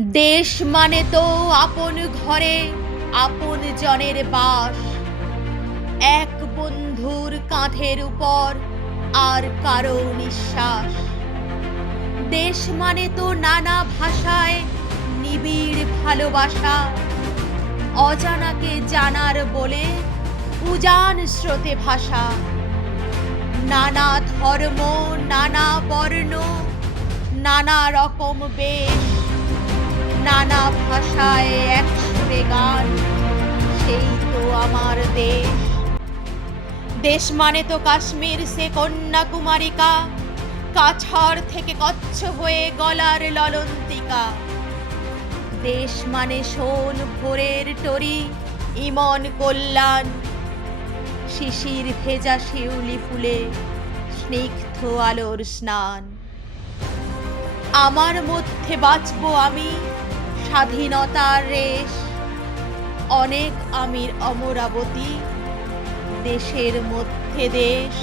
দেশ মানে তো আপন ঘরে আপন জনের বাস, এক বন্ধুর কাঁধের উপর আর কারো নিঃশ্বাস। দেশ মানে তো নানা ভাষায় নিবিড় ভালোবাসা, অজানাকে জানার বলে উজান স্রোতে ভাষা। নানা ধর্ম, নানা বর্ণ, নানা রকম বেশ, নানা ভাষায় একসুরে গান, সেই তো আমার দেশ। দেশ মানে তো কাশ্মীর সে কন্যাকুমারিকা, কাছাড় থেকে কচ্ছ হয়ে গলার ললন্তিকা। দেশ মানে শোন ভোরের টরি, ইমন কল্যাণ, শিশির ভেজা শিউলি ফুলে স্নিগ্ধ আলোর স্নান। আমার মধ্যে বাঁচবো আমি স্বাধীনতার রেশ, অনেক আমির অমরাবতী, দেশের মধ্যে দেশ।